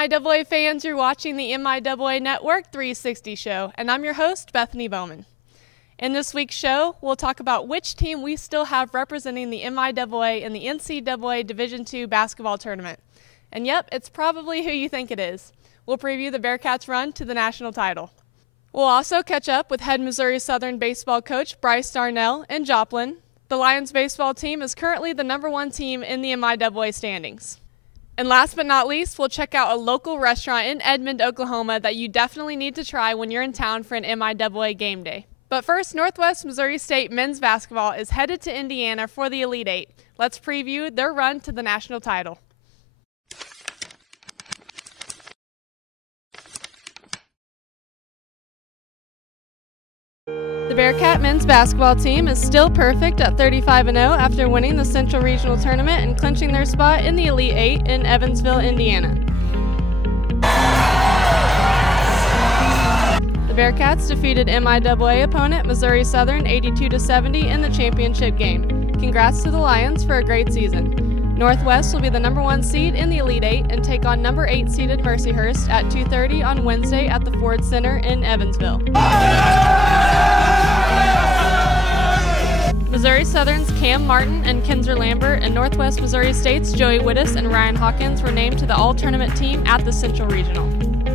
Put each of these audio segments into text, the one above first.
MIAA fans, you're watching the MIAA Network 360 show, and I'm your host, Bethany Bowman. In this week's show, we'll talk about which team we still have representing the MIAA in the NCAA Division II basketball tournament. And yep, it's probably who you think it is. We'll preview the Bearcats' run to the national title. We'll also catch up with head Missouri Southern baseball coach Brice Darnell in Joplin. The Lions baseball team is currently the #1 team in the MIAA standings. And last but not least, we'll check out a local restaurant in Edmond, Oklahoma that you definitely need to try when you're in town for an MIAA game day. But first, Northwest Missouri State men's basketball is headed to Indiana for the Elite Eight. Let's preview their run to the national title. The Bearcat men's basketball team is still perfect at 35-0 after winning the Central Regional Tournament and clinching their spot in the Elite Eight in Evansville, Indiana. The Bearcats defeated MIAA opponent Missouri Southern 82-70 in the championship game. Congrats to the Lions for a great season. Northwest will be the #1 seed in the Elite Eight and take on #8 seeded Mercyhurst at 2:30 on Wednesday at the Ford Center in Evansville. Missouri Southern's Cam Martin and Kinzer Lambert and Northwest Missouri State's Joey Wittes and Ryan Hawkins were named to the All-Tournament team at the Central Regional.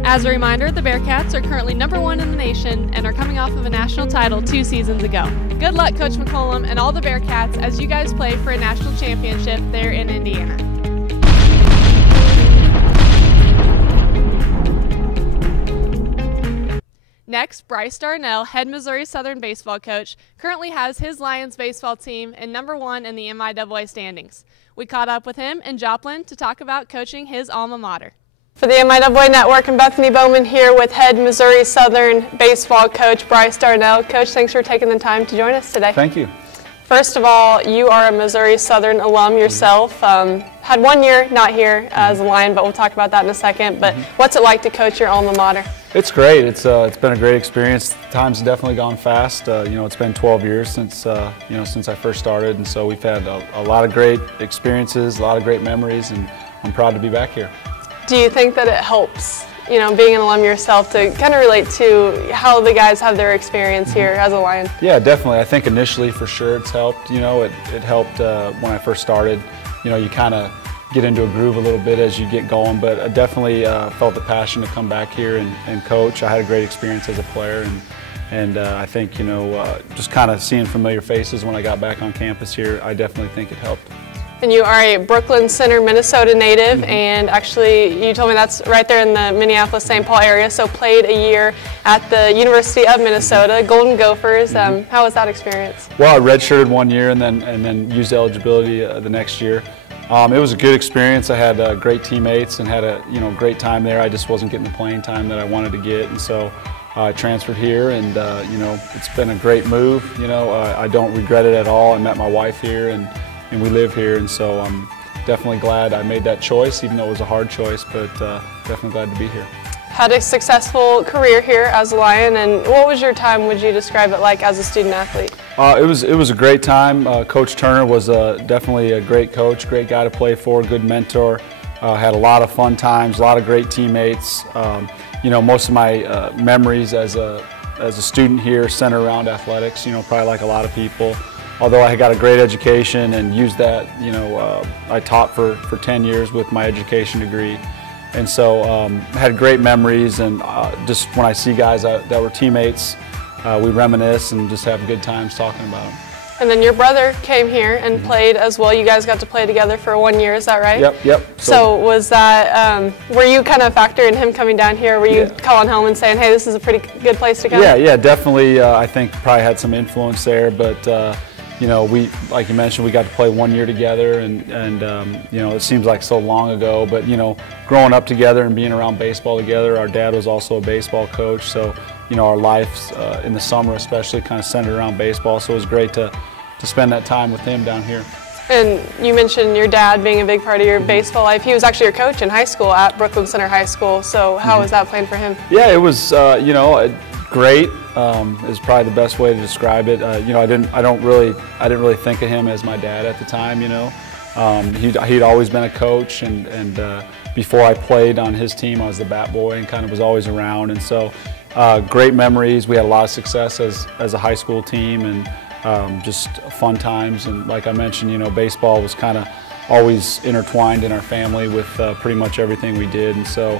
As a reminder, the Bearcats are currently #1 in the nation and are coming off of a national title 2 seasons ago. Good luck, Coach McCollum and all the Bearcats as you guys play for a national championship there in Indiana. Next, Brice Darnell, head Missouri Southern baseball coach, currently has his Lions baseball team in #1 in the MIAA standings. We caught up with him in Joplin to talk about coaching his alma mater. For the MIAA Network, and Bethany Bowman here with head Missouri Southern baseball coach Brice Darnell. Coach, thanks for taking the time to join us today. Thank you. First of all, you are a Missouri Southern alum yourself. Had 1 year not here as a Lion, but we'll talk about that in a second. But what's it like to coach your alma mater? It's great. It's been a great experience. Time's definitely gone fast. It's been 12 years since since I first started, and so we've had a lot of great experiences, a lot of great memories, and I'm proud to be back here. Do you think that it helps, being an alum yourself, to kind of relate to how the guys have their experience here as a Lion? Yeah, definitely. I think initially, for sure, it's helped. It helped when I first started. You kind of get into a groove a little bit as you get going, but I definitely felt the passion to come back here and coach. I had a great experience as a player, and I think, just kind of seeing familiar faces when I got back on campus here, I definitely think it helped. And you are a Brooklyn Center, Minnesota native, and actually you told me that's right there in the Minneapolis-St. Paul area, so played a year at the University of Minnesota, Golden Gophers. How was that experience? Well, I redshirted 1 year and then used eligibility the next year. It was a good experience. I had great teammates and had a great time there. I just wasn't getting the playing time that I wanted to get, and so I transferred here, and it's been a great move. I don't regret it at all. I met my wife here, and we live here, and so I'm definitely glad I made that choice, even though it was a hard choice, but definitely glad to be here. Had a successful career here as a Lion, and what was your time, would you describe it like, as a student athlete? It was a great time. Coach Turner was definitely a great coach, great guy to play for, good mentor. Had a lot of fun times, a lot of great teammates. Most of my memories as a student here center around athletics, probably like a lot of people. Although I got a great education and used that, I taught for 10 years with my education degree. And so had great memories, and just when I see guys that were teammates, we reminisce and just have good times talking about them. And then your brother came here and played as well. You guys got to play together for 1 year, is that right? Yep. So was that, were you kind of a factor in him coming down here? Were you calling home and saying, hey, this is a pretty good place to come? Yeah, definitely. I think probably had some influence there, but we, like you mentioned, we got to play 1 year together, and it seems like so long ago, but growing up together and being around baseball together, our dad was also a baseball coach, so our lives in the summer especially kind of centered around baseball, so it was great to spend that time with him down here. And you mentioned your dad being a big part of your baseball life. He was actually your coach in high school at Brooklyn Center High School, so how was that playing for him? Yeah, it was great. Is probably the best way to describe it. I didn't really think of him as my dad at the time. He'd always been a coach, and before I played on his team, I was the bat boy and kind of was always around. And so great memories. We had a lot of success as a high school team, and just fun times. And like I mentioned, you know, baseball was kind of always intertwined in our family with pretty much everything we did. And so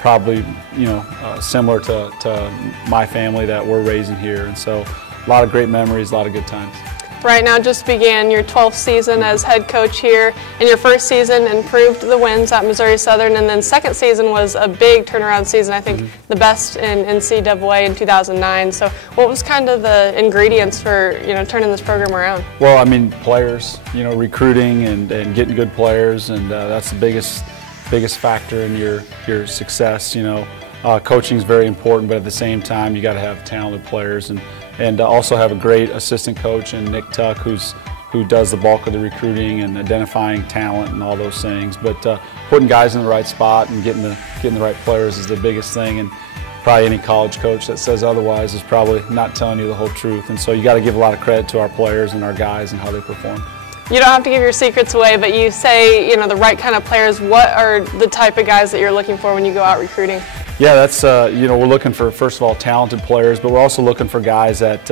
probably, you know, similar to my family that we're raising here. And so a lot of great memories, a lot of good times. Right now just began your 12th season as head coach here. In your first season, improved the wins at Missouri Southern, and then second season was a big turnaround season, I think the best in NCAA in 2009. So what was kind of the ingredients for, you know, turning this program around? Well, I mean, players, you know, recruiting and getting good players, and that's the biggest factor in your success. You know, coaching is very important, but at the same time, you got to have talented players, and also have a great assistant coach in Nick Tuck, who does the bulk of the recruiting and identifying talent and all those things. But putting guys in the right spot and getting the right players is the biggest thing. And probably any college coach that says otherwise is probably not telling you the whole truth. And so you got to give a lot of credit to our players and our guys and how they perform. You don't have to give your secrets away, but you say, you know, the right kind of players. What are the type of guys that you're looking for when you go out recruiting? Yeah, that's, you know, we're looking for, first of all, talented players, but we're also looking for guys that,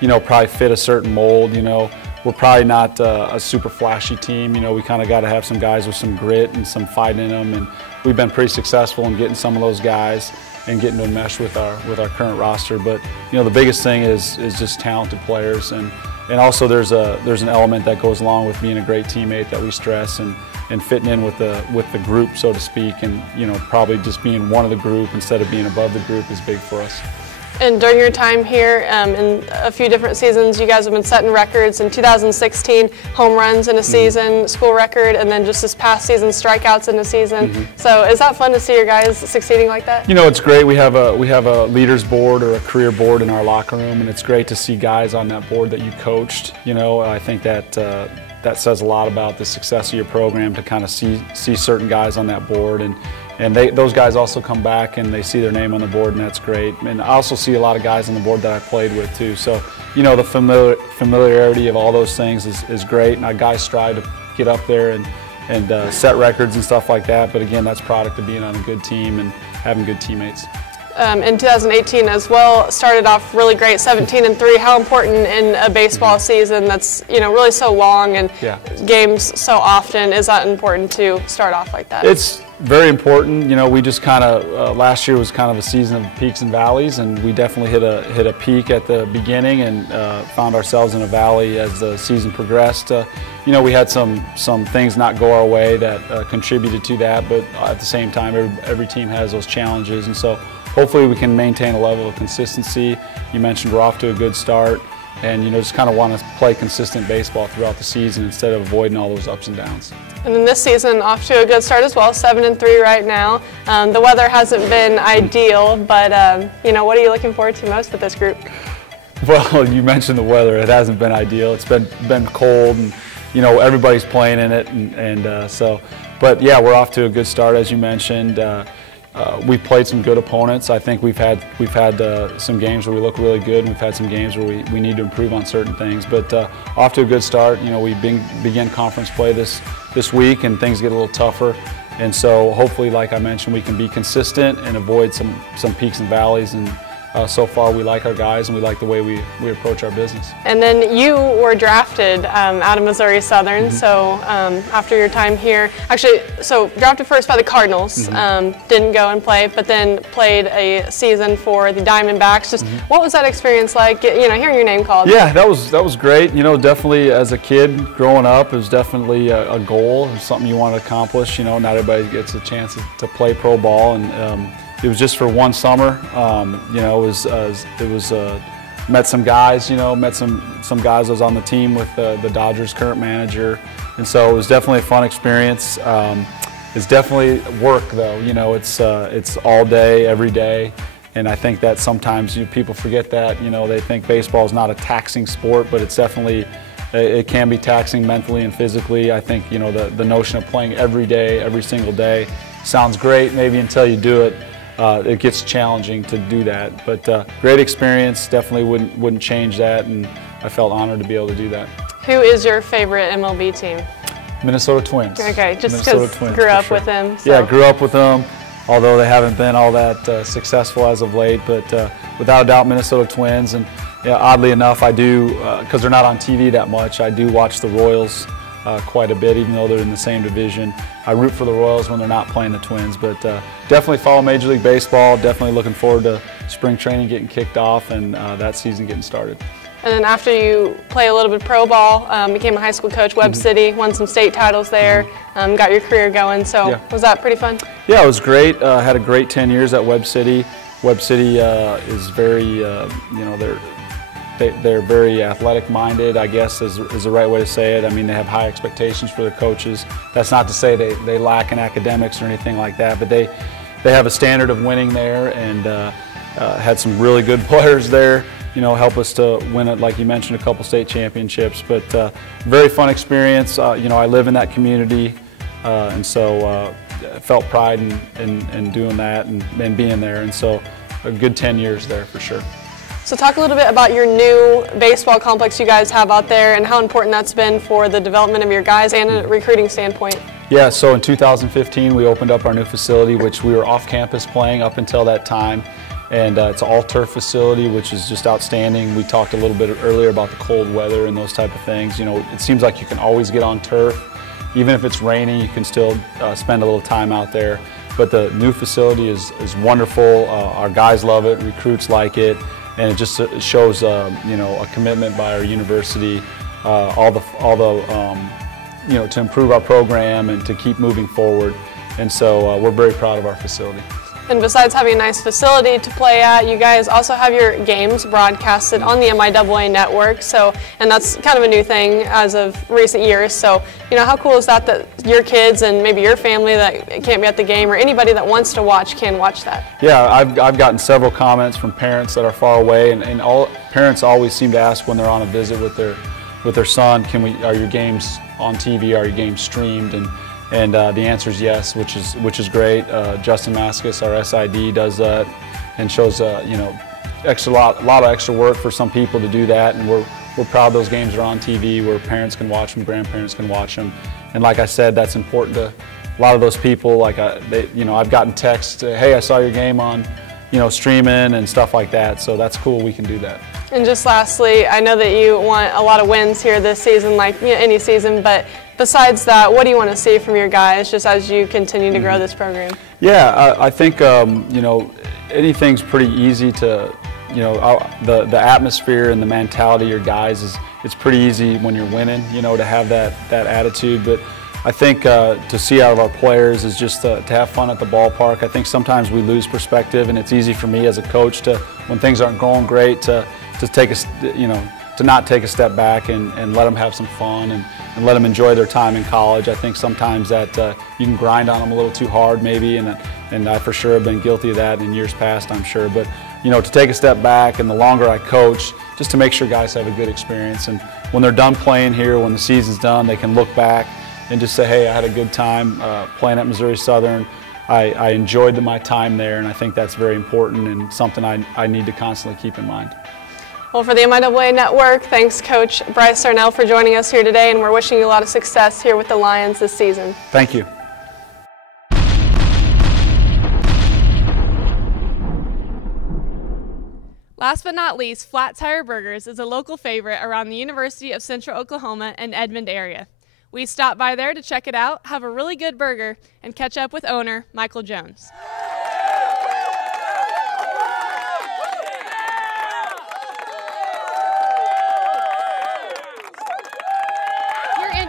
you know, probably fit a certain mold. You know, we're probably not a super flashy team. You know, we kind of got to have some guys with some grit and some fight in them, and we've been pretty successful in getting some of those guys and getting to mesh with our current roster. But, you know, the biggest thing is just talented players, and also there's an element that goes along with being a great teammate that we stress, and fitting in with the group, so to speak, and, you know, probably just being one of the group instead of being above the group is big for us. And during your time here, in a few different seasons, you guys have been setting records. In 2016, home runs in a season, school record, and then just this past season, strikeouts in a season. So is that fun to see your guys succeeding like that? You know, it's great. We have a leaders board or a career board in our locker room, and it's great to see guys on that board that you coached. You know, I think that that says a lot about the success of your program, to kind of see certain guys on that board, and those guys also come back and they see their name on the board, and that's great. And I also see a lot of guys on the board that I played with too. So, you know, the familiarity of all those things is great, and our guys strive to get up there and set records and stuff like that. But again, that's product of being on a good team and having good teammates. In 2018 as well, started off really great, 17-3. How important in a baseball season that's, you know, really so long and games so often, is that important to start off like that? It's very important. You know, we just kind of last year was kind of a season of peaks and valleys, and we definitely hit a peak at the beginning and found ourselves in a valley as the season progressed. You know, we had some things not go our way that contributed to that, but at the same time, every team has those challenges, and so hopefully we can maintain a level of consistency. You mentioned we're off to a good start, and, you know, just kind of want to play consistent baseball throughout the season instead of avoiding all those ups and downs. And then this season, off to a good start as well, 7-3 right now. The weather hasn't been ideal, but you know, what are you looking forward to most with this group? Well, you mentioned the weather. It hasn't been ideal. It's been cold, and, you know, everybody's playing in it, and so. But yeah, we're off to a good start, as you mentioned. We've played some good opponents. I think we've had some games where we look really good, and we've had some games where we need to improve on certain things. But off to a good start. You know, we begin conference play this week, and things get a little tougher. And so hopefully, like I mentioned, we can be consistent and avoid some peaks and valleys. And so far, we like our guys, and we like the way we approach our business. And then you were drafted out of Missouri Southern. So after your time here, actually, so drafted first by the Cardinals, didn't go and play, but then played a season for the Diamondbacks. Just what was that experience like? You know, hearing your name called. Yeah, that was great. You know, definitely as a kid growing up, it was definitely a goal. It was something you want to accomplish. You know, not everybody gets a chance to play pro ball, and it was just for one summer. You know, it was met some guys. You know, met some guys. I was on the team with the Dodgers' current manager, and so it was definitely a fun experience. It's definitely work, though. You know, it's all day, every day, and I think that sometimes people forget that. You know, they think baseball is not a taxing sport, but it's definitely. It can be taxing mentally and physically. I think, you know, the notion of playing every day, every single day, sounds great maybe until you do it. It gets challenging to do that, but great experience. Definitely wouldn't change that, and I felt honored to be able to do that. Who is your favorite MLB team? Minnesota Twins. Okay, just because grew up with him. So. Yeah, grew up with them, although they haven't been all that successful as of late. But without a doubt, Minnesota Twins. And yeah, oddly enough, I do, because they're not on TV that much, I do watch the Royals quite a bit, even though they're in the same division. I root for the Royals when they're not playing the Twins. But definitely follow Major League Baseball. Definitely looking forward to spring training getting kicked off and that season getting started. And then after you play a little bit of pro ball, became a high school coach, Webb City, won some state titles there, got your career going. So was that pretty fun? Yeah, it was great. Had a great 10 years at Webb City. Webb City is very, you know, they're very athletic-minded, I guess is the right way to say it. I mean, they have high expectations for their coaches. That's not to say they lack in academics or anything like that, but they have a standard of winning there, and had some really good players there. You know, help us to win it, like you mentioned, a couple state championships. But very fun experience. You know, I live in that community, and so felt pride in doing that and being there. And so a good 10 years there for sure. So talk a little bit about your new baseball complex you guys have out there and how important that's been for the development of your guys and a recruiting standpoint. Yeah, so in 2015 we opened up our new facility, which we were off campus playing up until that time. And it's an all-turf facility, which is just outstanding. We talked a little bit earlier about the cold weather and those type of things. You know, it seems like you can always get on turf. Even if it's raining, you can still spend a little time out there. But the new facility is wonderful. Our guys love it, recruits like it, and it just shows you know, a commitment by our university, all the you know, to improve our program and to keep moving forward. And so we're very proud of our facility. And besides having a nice facility to play at, you guys also have your games broadcasted on the MIAA network. So, and that's kind of a new thing as of recent years. So, you know, how cool is that your kids and maybe your family that can't be at the game or anybody that wants to watch can watch that? Yeah, I've gotten several comments from parents that are far away, and all parents always seem to ask when they're on a visit with their son, are your games on TV? Are your games streamed? And the answer is yes, which is great. Justin Maskus, our SID, does that and shows you know, a lot of extra work for some people to do that, and we're proud those games are on TV where parents can watch them, grandparents can watch them, and like I said, that's important to a lot of those people. Like you know, I've gotten texts, hey, I saw your game on, you know, streaming and stuff like that. So that's cool. We can do that. And just lastly, I know that you want a lot of wins here this season, like you know, any season, but besides that, what do you want to see from your guys just as you continue to grow this program? Yeah, I think you know, anything's pretty easy to, you know, the atmosphere and the mentality of your guys it's pretty easy when you're winning, you know, to have that attitude. But I think to see out of our players is just to have fun at the ballpark. I think sometimes we lose perspective, and it's easy for me as a coach to, when things aren't going great, to take you know, to not take a step back and let them have some fun and let them enjoy their time in college. I think sometimes that you can grind on them a little too hard maybe, and I for sure have been guilty of that in years past, I'm sure. But you know, to take a step back, and the longer I coach, just to make sure guys have a good experience. And when they're done playing here, when the season's done, they can look back and just say, hey, I had a good time playing at Missouri Southern. I enjoyed my time there, and I think that's very important and something I need to constantly keep in mind. Well, for the MIAA Network, thanks Coach Brice Darnell for joining us here today, and we're wishing you a lot of success here with the Lions this season. Thank you. Last but not least, Flat Tire Burgers is a local favorite around the University of Central Oklahoma and Edmond area. We stopped by there to check it out, have a really good burger, and catch up with owner Michael Jones.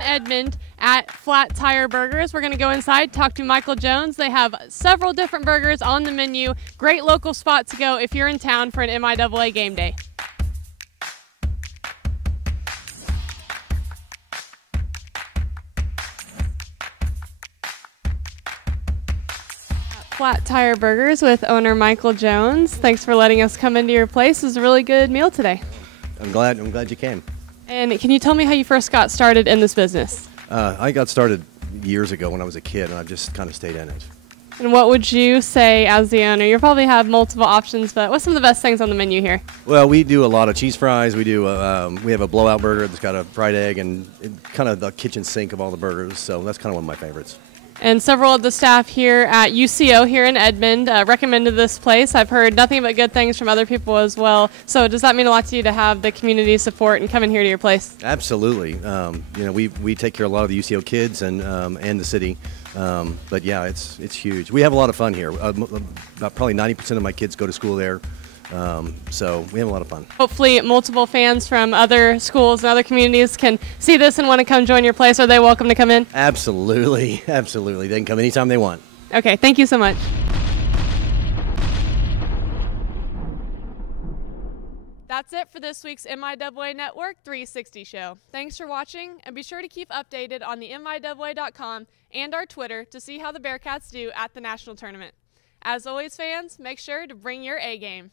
Edmond at Flat Tire Burgers. We're going to go inside, talk to Michael Jones. They have several different burgers on the menu. Great local spot to go if you're in town for an MIAA game day. Flat Tire Burgers with owner Michael Jones. Thanks for letting us come into your place. It was a really good meal today. I'm glad you came. And can you tell me how you first got started in this business? I got started years ago when I was a kid, and I've just kind of stayed in it. And what would you say as the owner? You probably have multiple options, but what's some of the best things on the menu here? Well, we do a lot of cheese fries. We do. We have a blowout burger that's got a fried egg and kind of the kitchen sink of all the burgers. So that's kind of one of my favorites. And several of the staff here at UCO here in Edmond recommended this place. I've heard nothing but good things from other people as well. So does that mean a lot to you to have the community support and coming here to your place? Absolutely. We take care of a lot of the UCO kids and the city. But yeah, it's huge. We have a lot of fun here. About probably 90% of my kids go to school there. So we have a lot of fun. Hopefully multiple fans from other schools and other communities can see this and want to come join your place. Are they welcome to come in? Absolutely. Absolutely. They can come anytime they want. Okay, thank you so much. That's it for this week's MIAA Network 360 show. Thanks for watching, and be sure to keep updated on the MIAA.com and our Twitter to see how the Bearcats do at the national tournament. As always, fans, make sure to bring your A game.